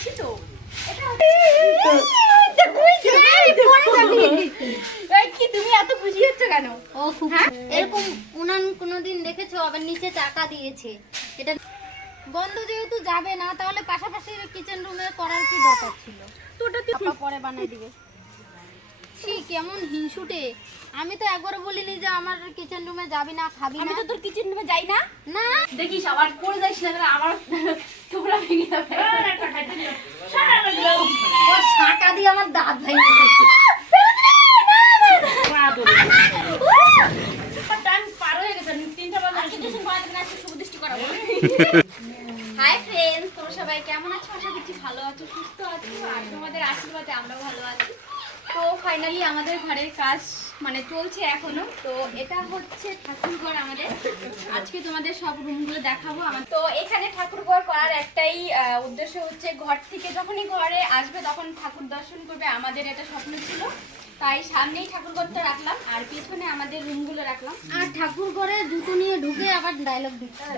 দিচ্ছি তো। কি তুমি এত খুশি হচ্ছ কেন? ও খুব এরকম উনান কোনোদিন দেখেছো? আবার নিচে চাকা দিয়েছে। এটা বন্ধ যেহেতু যাবে না, তাহলে পাশাপাশি কিচেন রুমে করার কি দরকার ছিল? তো ওটা তুই আপা পরে বানাই দিবে। ছি, কেমন হিংসুটে! আমি তো একবার বলিনি যে আমার কিচেন রুমে যাবি না, খাবি না। আমি তো তোর কিচেন রুমে যাই না। না দেখিস আবার পড়ে যাইস না, তাহলে আমার টুকরা ভেঙে যাবে। ও শাঁকা দিয়ে আমার দাঁত ভেঙে গেছে। টাইম পার হয়ে গেছে, 3টা বাজে। কিছু বাজে না, শুভ দৃষ্টি করাবো। হাই ফ্রেন্ডস, তোমরা সবাই কেমন আছো? আশা করছি ভালো আছো, সুস্থ আছো, আর তোমাদের আশীর্বাদে আমরাও ভালো আছি। তো ফাইনালি আমাদের ঘরের কাজ মানে চলছে এখনো। তো এটা হচ্ছে ঠাকুরঘর আমাদের। আজকে তোমাদের সব রুমগুলো দেখাবো। তো এখানে ঠাকুরঘর করার একটাই উদ্দেশ্য হচ্ছে, ঘর থেকে যখনই ঘরে আসবে তখন ঠাকুর দর্শন করবে। আমাদের এটা স্বপ্ন ছিল, তাই সামনেই ঠাকুরঘরটা রাখলাম আর পিছনে আমাদের রুমগুলো রাখলাম। আর ঠাকুর ঘরে জুতো নিয়ে ঢুকে আবার ডায়লগ দিচ্ছে।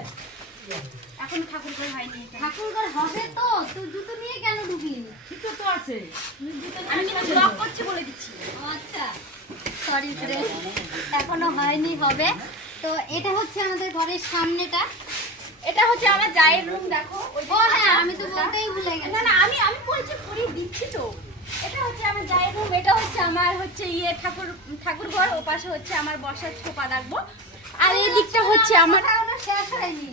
এখন ঠাকুরঘর হয়নি। ঠাকুর ঘর হবে তো, তুই জুতো নিয়ে কেন ঢুকলি? জুতো তো আছে, আমি কিন্তু ব্লগ করছি বলে দিচ্ছি। আচ্ছা, সরি ফ্রেন্ড, এখনো হয়নি, হবে। তো এটা হচ্ছে আমাদের ঘরের সামনেটা। এটা হচ্ছে আমার জায়ের রুম, দেখো। ও হ্যাঁ, আমি তো বলতেই ভুলে গেছি। না না, আমি বলছি পরে দিচ্ছি তো। এটা হচ্ছে আমার জায়ের রুম, এটা হচ্ছে আমার হচ্ছে ঠাকুরঘর। ও পাশে হচ্ছে আমার বসার ছোপা রাখবো। আর এই দিকটা হচ্ছে আমার, ওটা শেষ হয়নি।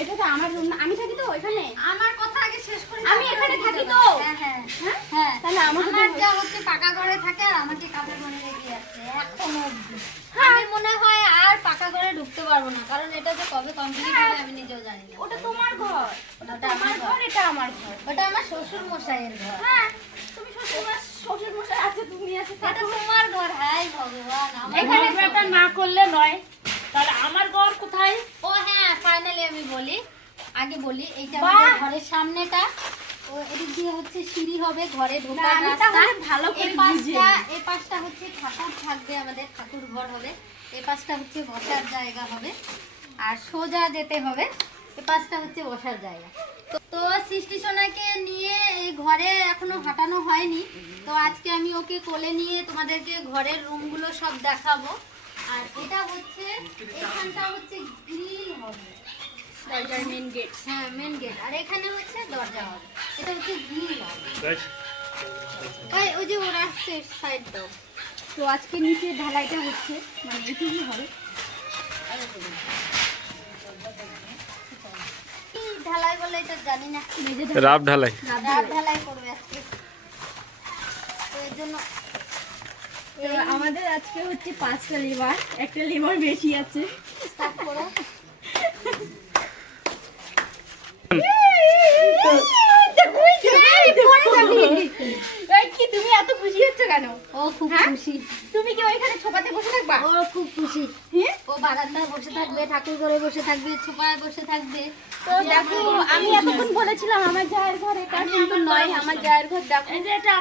এটা তো আমার রুম না, আমি থাকি তো এখানে। আমার কথা আগে শেষ করে আমি এখানে থাকি তো। হ্যাঁ হ্যাঁ হ্যাঁ হ্যাঁ, তাহলে আমাকে আমার যা হচ্ছে পাকা ঘরে থাকে আর আমাকে কাপড় ঘরে রেখে যাচ্ছে এখনো অবধি। আমি মনে হয় আর পাকা ঘরে ঢুকতে পারবো না, কারণ এটা যে কবে কমপ্লিট হবে আমি নিজেও জানি না। ওটা তোমার ঘর, ওটা ওটা আমার আমার ঘর, এটা আমার ঘর। ওটা আমার শ্বশুর মশাইয়ের ঘর। হ্যাঁ, তুমি শ্বশুর মশাই আছে, তুমি আছে, এটা তোমার ঘর। হাই ভগবান, আমার এখানে ঘর তো। এটা না করলে নয়। তাহলে আমার ঘর কোথায়? ও হ্যাঁ, ফাইনালি আমি বলি, আগে বলি, এইটা বাহ! আমাদের ঘরের সামনেটা। ও এদিক দিয়ে হচ্ছে সিঁড়ি হবে, ঘরে ঢোকার না, আমি রাস্তা। তাহলে ভালো করে এই পাশটা হচ্ছে ঠাকুর থাকবে, আমাদের ঠাকুর ঘর হবে। এই পাশটা হচ্ছে বসার জায়গা হবে, আর সোজা যেতে হবে। এই পাশটা হচ্ছে বসার জায়গা। তো সৃষ্টি সোনাকে নিয়ে এই ঘরে এখনো হাঁটানো হয়নি। তো আজকে আমি ওকে কোলে নিয়ে তোমাদেরকে ঘরের রুমগুলো সব দেখাবো। আর এটা হচ্ছে, এখানটা হচ্ছে গ্রিল হবে, দরজার মেন গেট। হ্যাঁ মেন গেট। আর এখানে হচ্ছে দরজা হবে, এটা হচ্ছে গ্রিল হবে। ওই যে ওরা আসছে, সাইড দাও। তো আজকে নিচে ঢালাইটা হচ্ছে, মানে এটুকুই হবে। কি ঢালাই বলে এটা জানি না, রাব ঢালাই। রাত ঢালাই করবে আজকে, তো এর জন্য তো আমাদের আজকে হচ্ছে 5টা লেবার, একটা লেবার বেশি আছে। স্টার্ট করো। কি তুমি এত খুশি হচ্ছ কেন? ও খুব হ্যাঁ? খুশি, তুমি কি ওইখানে ছোপাতে বসে থাকবা? ও খুব খুশি। হ্যাঁ? ও বারান্দায় বসে থাকবে, ঠাকুর ঘরে বসে থাকবে, ছোপায় বসে থাকবে। তো দেখো, আমি এতক্ষণ বলেছিলাম আমার জায়ের ঘর এটা, কিন্তু নয়। আমার জায়ের ঘর দেখো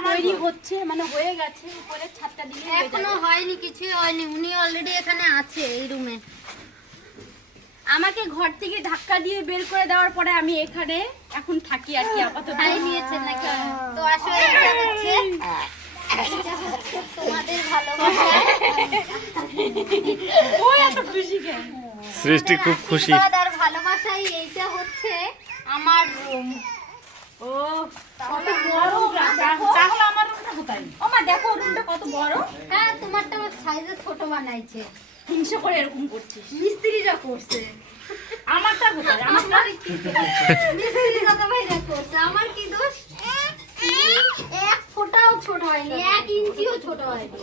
তৈরি হচ্ছে, মানে হয়ে গেছে, উপরে ছাদটা দিলে হয়ে এখনো যাবে। হয়নি, কিছুই হয়নি। উনি অলরেডি এখানে আছে এই রুমে। আমাকে ঘর থেকে ধাক্কা দিয়ে বের করে দেওয়ার পরে আমি এখানে এখন থাকি আর কি, আপাতত। খাই নিয়েছেন নাকি? তো আসলে এটা হচ্ছে তোমাদের ভালোবাসা। ও এত খুশি কেন? সৃষ্টি খুব খুশি। আশীর্বাদ আর ভালোবাসাই এইটা হচ্ছে আমার রুম। ও কত বড় রুমটা, তাহলে আমার রুমটা কোথায়? ও মা দেখো রুমটা কত বড়। হ্যাঁ, তোমারটা সাইজে ছোট বানাইছে, হিংসা করে এরকম করছিস। মিস্ত্রিরা করছে। আমারটা কোথায়? আমারটা মিস্ত্রিরা তো ভাইরা করছে, আমার কি দোষ? এক ফোঁটাও ছোট হয়নি, 1 ইঞ্চিও ছোট হয়নি।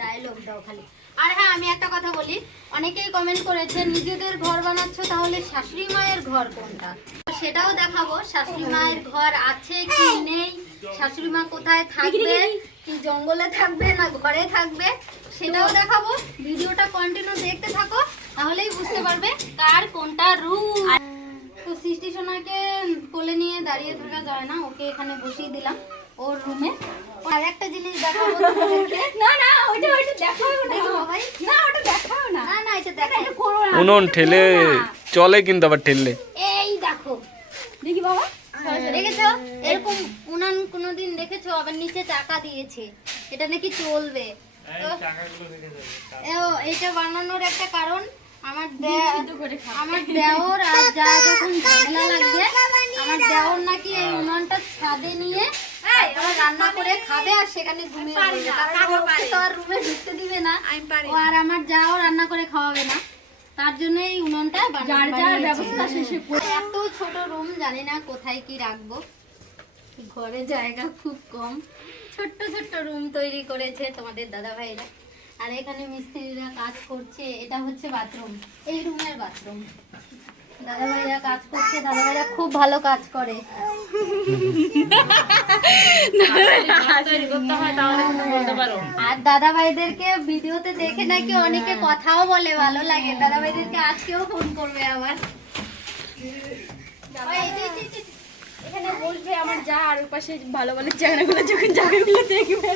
ডায়লগ দাও খালি। আর হ্যাঁ, আমি একটা কথা বলি, অনেকেই কমেন্ট করেছে নিজেদের ঘর বানাচ্ছ, তাহলে শাশুড়ি মায়ের ঘর কোনটা? তো সেটাও দেখাবো, শাশুড়ি মায়ের ঘর আছে কি নেই, শাশুড়ি মা কোথায় থাকবে, কি জঙ্গলে থাকবে না ঘরে থাকবে, সেটাও দেখাবো। ভিডিওটা কন্টিনিউ দেখতে থাকো, তাহলেই বুঝতে পারবে কার কোনটা রুম। তো সৃষ্টি সোনাকে কোলে নিয়ে দাঁড়িয়ে থাকা যায় না, ওকে এখানে বসিয়ে দিলাম ওর রুমে। আর একটা জিনিস দেখাবো তোমাদেরকে। না না, ওইটা দেখাও না। দেখো ভাই, না ওটা দেখাও না। না না, এটা দেখাই। করো না। উনুন ঠেলে চলে, কিন্তু আবার ঠেললে এই দেখো, দেখি বাবা। দেখেছো এরকম উনান কোনোদিন দেখেছো? আবার নিচে চাকা দিয়েছে, এটা নাকি চলবে। তো এটা বানানোর একটা কারণ আমার দেওর আর যা যখন ঝামেলা লাগবে, আমার দেওর নাকি এই উনানটা ছাদে নিয়ে ওরা রান্না করে খাবে আর সেখানে ঘুমিয়ে পড়বে, কারণ ওকে তো আর রুমে ঢুকতে দিবে না, ও আর আমার যাও রান্না করে খাওয়াবে না, তার জন্য এই উনানটা ব্যবস্থা শেষে। এত ছোট রুম, জানি না কোথায় কি রাখবো, ঘরে জায়গা খুব কম, ছোট্ট ছোট্ট রুম তৈরি করেছে তোমাদের দাদা ভাইরা। আর এখানে মিস্ত্রিরা কাজ করছে, এটা হচ্ছে বাথরুম, এই রুমের বাথরুম। দাদা ভাইরা কাজ করছে, দাদা ভাইরা খুব ভালো কাজ করে। আর দাদা ভাইদেরকে ভিডিওতে দেখে নাকি অনেকে কথাও বলে, ভালো লাগে। দাদা ভাইদেরকে আজকেও ফোন করবে আবার। এখানে বসবে আমার যা, আর ওই পাশে ভালো ভালো জায়গাগুলো যখন জায়গাগুলো দেখবে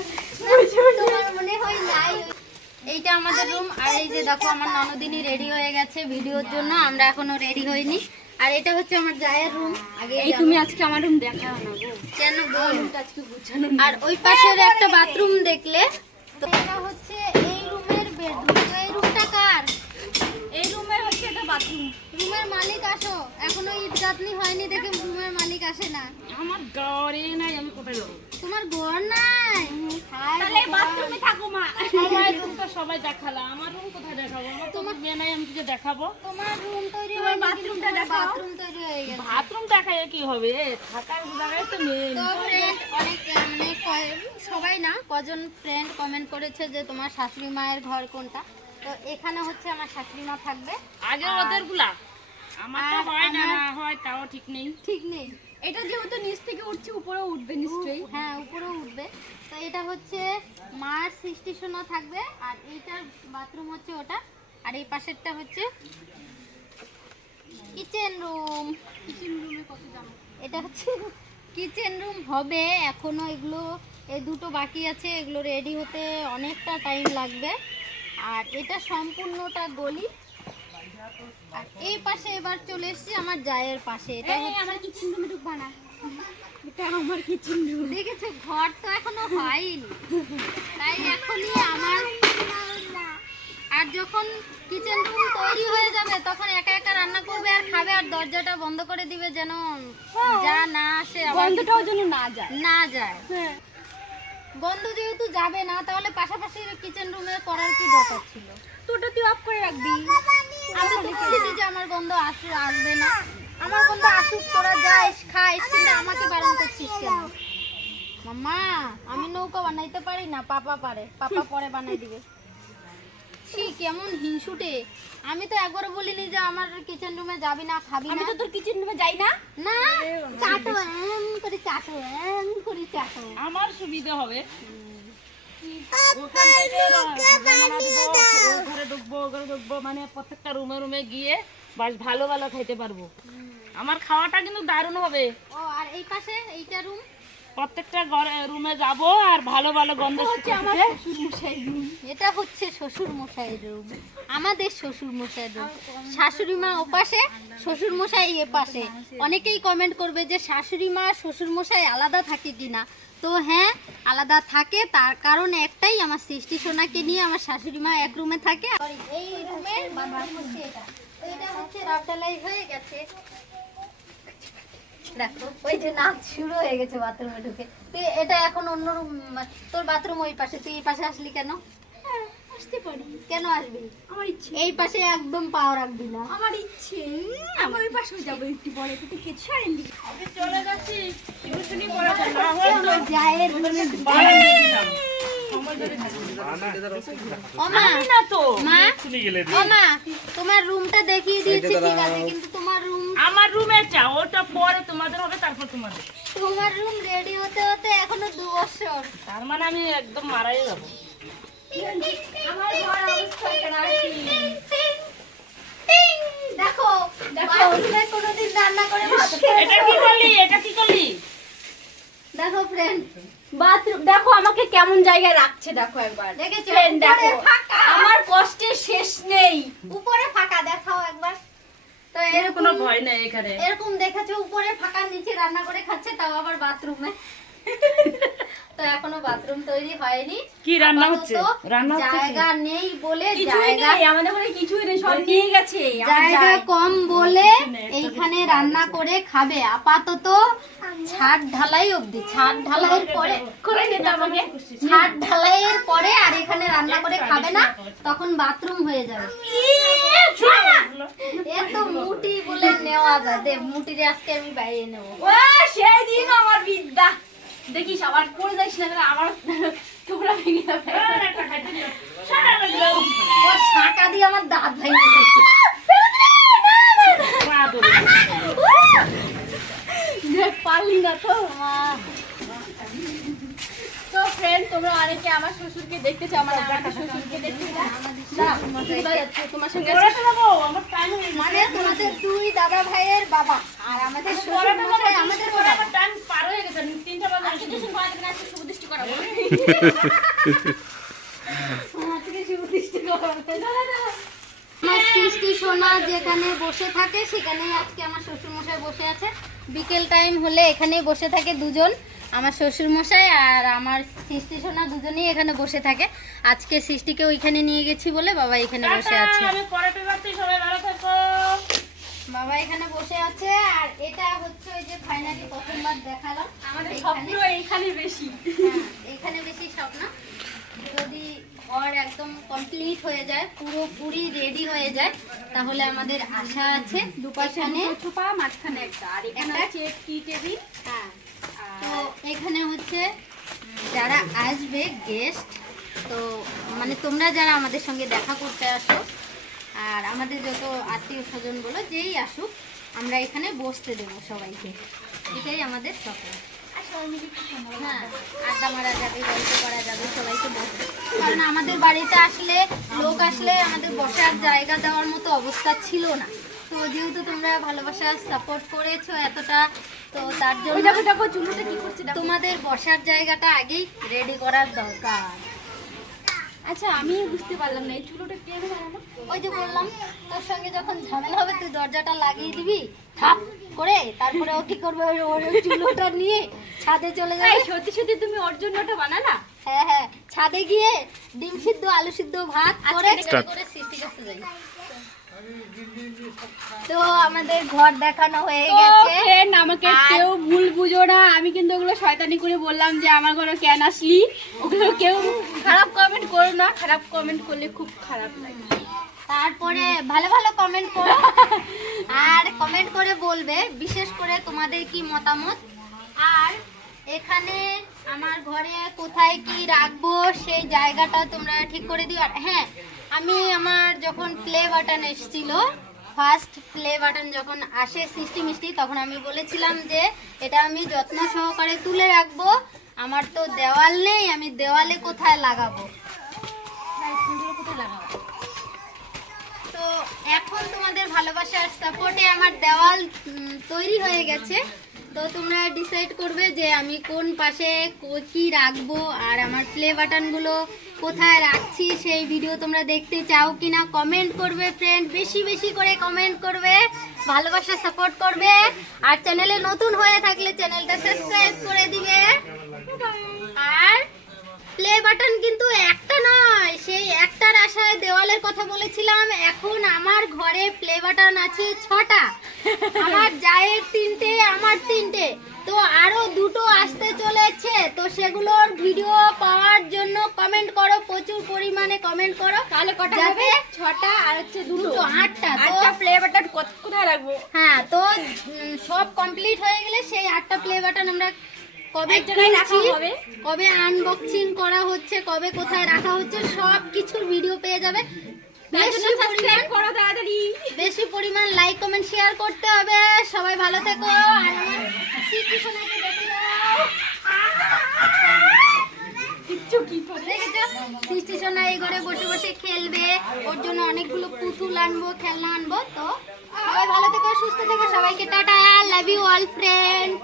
তোমার মনে হয় নাই। এইটা আমাদের রুম। আর এই যে দেখো আমার ননদিনী রেডি হয়ে গেছে ভিডিওর জন্য, আমরা এখনো রেডি হইনি। আর এটা হচ্ছে আমার জায়ের রুম। আগে এই তুমি আজকে আমার রুম দেখাও না গো, কেন গো? আজকে গুছানো আর ওই পাশের একটা বাথরুম দেখলে তো, এটা হচ্ছে এই রুমের বেডরুম। তো এই রুমটা কার? এই রুমে হচ্ছে এটা বাথরুম। রুমের মালিক আসো, এখনো ইট গাঁথনি হয়নি দেখে রুমের মালিক আসে না। আমার ঘরে নাই, আমি কোথায় যাবো? তোমার ঘর নাই? তাহলে বাথরুমে থাকো মা। সবাই রুমটা সবাই দেখালা, আমার রুম কোথায় দেখাবো? আমার তো বিয়ে নাই, আমি তোকে দেখাবো। তোমার রুম তৈরি তোমার হয়নি, বাথরুমটা কিন্তু দেখাও। বাথরুম তৈরি হয়ে গেছে। বাথরুম দেখায় কি হবে? থাকার জায়গায় তো মেন। তো ফ্রেন্ড অনেক সবাই না কজন ফ্রেন্ড কমেন্ট করেছে যে তোমার শাশুড়ি মায়ের ঘর কোনটা। তো এখানে হচ্ছে আমার শাশুড়ি মা থাকবে। আগে ওদের গুলা আমার তো হয় না, না হয় তাও ঠিক নেই। ঠিক নেই, এটা যেহেতু নিচ থেকে উঠছে, উপরেও উঠবে নিশ্চয়ই। হ্যাঁ উপরেও উঠবে। তো এটা হচ্ছে মার সৃষ্টিসোনা থাকবে, আর এইটার বাথরুম হচ্ছে ওটা, আর এই পাশেরটা হচ্ছে কিচেন রুম। কিচেন রুমে কত দাম? এটা হচ্ছে কিচেন রুম হবে এখনো, এগুলো এই দুটো বাকি আছে, এগুলো রেডি হতে অনেকটা টাইম লাগবে। আর এটা সম্পূর্ণটা গলি। আর এই পাশে এবার চলে এসেছি আমার জায়ের পাশে, এটা হচ্ছে আমার কিচেন রুমে ঢুকবা না, এটা আমার কিচেন রুম। দেখেছো ঘর তো এখনো হয়নি, তাই এখনই আমার। আর যখন কিচেন রুম তৈরি হয়ে যাবে তখন একা একা রান্না করবে আর খাবে, আর দরজাটা বন্ধ করে দিবে যেন যা না আসে, আবার গন্ধটাও যেন না যায়। না যায়। হ্যাঁ, গন্ধ যেহেতু যাবে না, তাহলে পাশাপাশি কিচেন রুমে করার কি দরকার ছিল? তো ওটা তুই অফ করে রাখবি। আমি তো বলিনি যে আমার গন্ধ আসবে না, আমার গন্ধ আসুক, তোরা যাইস খাইস, কিন্তু আমাকে বারণ করছিস কেন? মাম্মা আমি নৌকা বানাইতে পারি না, পাপা পারে, পাপা পরে বানাই দিবে। ছি কেমন হিংসুটে, আমি তো একবারও বলিনি যে আমার কিচেন রুমে যাবি না, খাবি আমি না। তো তোর কিচেন রুমে যাই না। না চাটো এম করে চাটো, এম করে চাটো। আমার সুবিধা হবে, ওখান থেকে জমানা দিব, ও ঘরে ঢুকবো, ও ঘরে ঢুকবো, মানে প্রত্যেকটা রুমে রুমে গিয়ে বাস ভালো ভালো খাইতে পারবো। আমার খাওয়াটা কিন্তু দারুণ হবে। ও আর এই পাশে এইটা রুম, প্রত্যেকটা রুমে যাব আর ভালো ভালো গন্ধ হচ্ছে আমার শ্বশুর মশাই রুম। এটা হচ্ছে শ্বশুর মশাইয়ের রুম, আমাদের শ্বশুর মশাইয়ের রুম। শাশুড়ি মা ওপাশে, শ্বশুর মশাই এ পাশে। অনেকেই কমেন্ট করবে যে শাশুড়ি মা শ্বশুর মশাই আলাদা থাকে কিনা। তো হ্যাঁ আলাদা থাকে, তার কারণ একটাই, আমার সৃষ্টি সোনাকে নিয়ে আমার শাশুড়ি মা এক রুমে থাকে। এই রুমের বাথরুম হচ্ছে এটা। তো এটা হচ্ছে রাবডালাই হয়ে গেছে। দেখো ওই যে নাচ শুরু হয়ে গেছে বাথরুমে ঢুকে। তুই এটা এখন অন্য রুম, তোর বাথরুম ওই পাশে, তুই এই পাশে আসলি কেন? আসতে পারি, কেন আসবি? আমার ইচ্ছে। এই পাশে একদম পাও রাখবি না। আমার ইচ্ছে, আমি ওই পাশে যাবো একটু পরে, তুই কে ছাড়েন দিবি। আমি চলে যাচ্ছি, টিউশনি পড়াতে না হয় তো আমার জায়ের রুমে বাড়ি দিয়ে দিলাম। ও মা, আমি না তো, মা, ও মা, তোমার রুমটা দেখিয়ে দিয়েছি ঠিক আছে, কিন্তু তোমার রুম, আমার রুমে চাও, ওটা পরে তোমাদের হবে, তারপর তোমাদের। তোমার রুম রেডি হতে হতে এখনো 2 বছর। তার মানে আমি একদম মারাই যাবো। আমার ঘর অবস্থা দেখো, বাড়িতে কোনোদিন রান্না করে ভাত খেয়ে এটা কি করলি, এটা কি করলি? দেখো ফ্রেন্ড, বাথরুম দেখো আমাকে কেমন জায়গায় রাখছে, দেখো একবার। দেখেছো ফ্রেন্ড দেখো, উপরে ফাঁকা, আমার কষ্টের শেষ নেই। উপরে ফাঁকা, দেখাও একবার। তো এরকম কোনো ভয় নাই এখানে। এরকম দেখেছো উপরে ফাঁকা নিচে রান্না করে খাচ্ছে, তাও আবার বাথরুমে। তো এখনো বাথরুম তৈরি হয়নি। কি রান্না আপাতত হচ্ছে? রান্না হচ্ছে কি? জায়গা নেই বলে, কিছুই জায়গা নেই আমাদের ঘরে, কিছুই নেই, সব নিয়ে গেছে। জায়গা কম বলে এইখানে রান্না করে খাবে। আপাতত ছাদ ঢালাই অবধি, ছাদ ঢালাইয়ের পরে করে নিতে আমাকে। ছাদ ঢালাইয়ের পরে আর এখানে রান্না করে খাবে না, তখন বাথরুম হয়ে যাবে। এ তো মুটি বলে নেওয়া যায়, দে মুটিরে আজকে আমি বাইরে নেবো। ও সেই দিন আমার বিদ্যা, দেখিস আবার পড়ে যাইস না, তাহলে আমার টুকরা ভেঙে যাবে। ও শাঁকা দিয়ে আমার দাঁত ভেঙে গেছে। দেখ পারলি না তো মা। তো ফ্রেন্ড, তোমরা অনেকে আমার শ্বশুরকে দেখতে চাও, মানে আমাদের শ্বশুরকে দেখতে চাও। কোথায় যাচ্ছ? তোমার সঙ্গে মানে তোমাদের দুই দাদা ভাইয়ের বাবা আর আমাদের শ্বশুর মশাই আমাদের বড়। টাইম পার হয়ে গেছে, 3টা বাজে। আজকে টিউশন পড়াতে না, আজকে শুভ দৃষ্টি করাবো। আজকে শুভ দৃষ্টি করাবে। আমার সৃষ্টি সোনা যেখানে বসে থাকে সেখানেই আজকে আমার শ্বশুর মশাই বসে আছে। বিকেল টাইম হলে এখানেই বসে থাকে দুজন, আমার শ্বশুর মশাই আর আমার সৃষ্টি সোনা দুজনেই এখানে বসে থাকে। আজকে সৃষ্টিকে ওইখানে নিয়ে গেছি বলে বাবা এখানে বসে আছে। আমি পরে পেপারতে, সবাই ভালো থাকো। বাবা এখানে বসে আছে। আর এটা হচ্ছে ওই যে ফাইনালি প্রথমবার দেখালাম আমাদের এইখানে। স্বপ্ন এইখানে বেশি। হ্যাঁ, এখানে বেশি স্বপ্ন। যদি ঘর একদম কমপ্লিট হয়ে যায়, পুরোপুরি রেডি হয়ে যায়, তাহলে আমাদের আশা আছে দুপাশে এখানে দুটো ছোপা, মাঝখানে একটা, আর এখানে একটা হচ্ছে টি টেবিল। হ্যাঁ, তো এখানে হচ্ছে যারা আসবে গেস্ট, তো মানে তোমরা যারা আমাদের সঙ্গে দেখা করতে আসো আর আমাদের যত আত্মীয় স্বজন বলো যেই আসুক, আমরা এখানে বসতে দেবো সবাইকে। এটাই আমাদের স্বপ্ন। হ্যাঁ, আড্ডা মারা যাবে, গল্প করা যাবে, সবাইকে বসবে। কারণ আমাদের বাড়িতে আসলে লোক আসলে আমাদের বসার জায়গা দেওয়ার মতো অবস্থা ছিল না। তো যেহেতু তোমরা ভালোবাসা সাপোর্ট করেছো এতটা, তো তার জন্য দেখো দেখো চুলোটা কি করছে দেখো। তোমাদের বসার জায়গাটা আগেই রেডি করার দরকার। আচ্ছা আমি বুঝতে পারলাম না, এই চুলোটা কে বানানো? ওই যে বললাম, তোর সঙ্গে যখন ঝামেলা হবে তুই দরজাটা লাগিয়ে দিবি থাপ করে, তারপরে ও কি করবে, ওর ওই চুলোটা নিয়ে ছাদে চলে যাবে। এই সত্যি সত্যি তুমি ওর জন্য ওটা বানালা? হ্যাঁ হ্যাঁ, ছাদে গিয়ে ডিম সিদ্ধ আলু সিদ্ধ ভাত করে Start. করে সৃষ্টি কাছে যাই। তো আমাদের ঘর দেখানো হয়ে তো গেছে। ফ্রেন্ড, আমাকে আর- কেউ ভুল বুঝো না, আমি কিন্তু ওগুলো শয়তানি করে বললাম যে আমার ঘরে কেন আসলি। ওগুলো কেউ খারাপ কমেন্ট করো না, খারাপ কমেন্ট করলে খুব খারাপ লাগে। তারপরে ভালো ভালো কমেন্ট করো আর কমেন্ট করে বলবে বিশেষ করে তোমাদের কি মতামত। আর এখানে আমার ঘরে কোথায় কি রাখবো সেই জায়গাটা তোমরা ঠিক করে দিও। আর হ্যাঁ, আমি আমার যখন প্লে বাটন এসেছিল, ফার্স্ট প্লে বাটন যখন আসে সৃষ্টি মিষ্টি, তখন আমি বলেছিলাম যে এটা আমি যত্ন সহকারে তুলে রাখবো। আমার তো দেওয়াল নেই, আমি দেওয়ালে কোথায় লাগাবো, কোথায় লাগাবো। তো এখন তোমাদের ভালোবাসার সাপোর্টে আমার দেওয়াল তৈরি হয়ে গেছে। তো তোমরা ডিসাইড করবে যে আমি কোন পাশে কি রাখবো আর আমার প্লে বাটনগুলো কোথায় রাখছি সেই ভিডিও তোমরা দেখতে চাও কিনা কমেন্ট করবে ফ্রেন্ড, বেশি বেশি করে কমেন্ট করবে, ভালোবাসা সাপোর্ট করবে। আর চ্যানেলে নতুন হয়ে থাকলে চ্যানেলটা সাবস্ক্রাইব করে দিবে। আর প্লে বাটন কিন্তু একটা নয়, সেই একটার আশায় দেওয়ালের কথা বলেছিলাম, এখন আমার ঘরে প্লে বাটন আছে 6টা। আমার জায়ের 3টে, আমার 3টে, তো আরো 2টো আসতে চলেছে। তো সেগুলোর ভিডিও পাওয়ার জন্য কমেন্ট করো, প্রচুর পরিমাণে কমেন্ট করো। তাহলে কটা যাতে হবে? 6টা আর হচ্ছে 2টো, 8টা। তো 8টা প্লে বাটন কোথায় রাখবো? হ্যাঁ, তো সব কমপ্লিট হয়ে গেলে সেই 8টা প্লে বাটন আমরা কবে এক জায়গায় রাখা খুলছি, হবে। কবে আনবক্সিং করা হচ্ছে, কবে কোথায় রাখা হচ্ছে, সব কিছুর ভিডিও পেয়ে যাবে। তার জন্য বেশি সাবস্ক্রাইব পরিমাণ করো তাড়াতাড়ি। বেশি পরিমাণ লাইক কমেন্ট শেয়ার করতে হবে। সবাই ভালো থেকো। আর আমার সৃষ্টি সোনাকে দেখে দাও। কিচ্ছু কি করে দেখেছো, সৃষ্টি সোনা এই ঘরে বসে বসে খেলবে, ওর জন্য অনেকগুলো পুতুল আনবো, খেলনা আনবো। তো সবাই ভালো থেকো, সুস্থ থেকো, সবাইকে tata, love you all friend.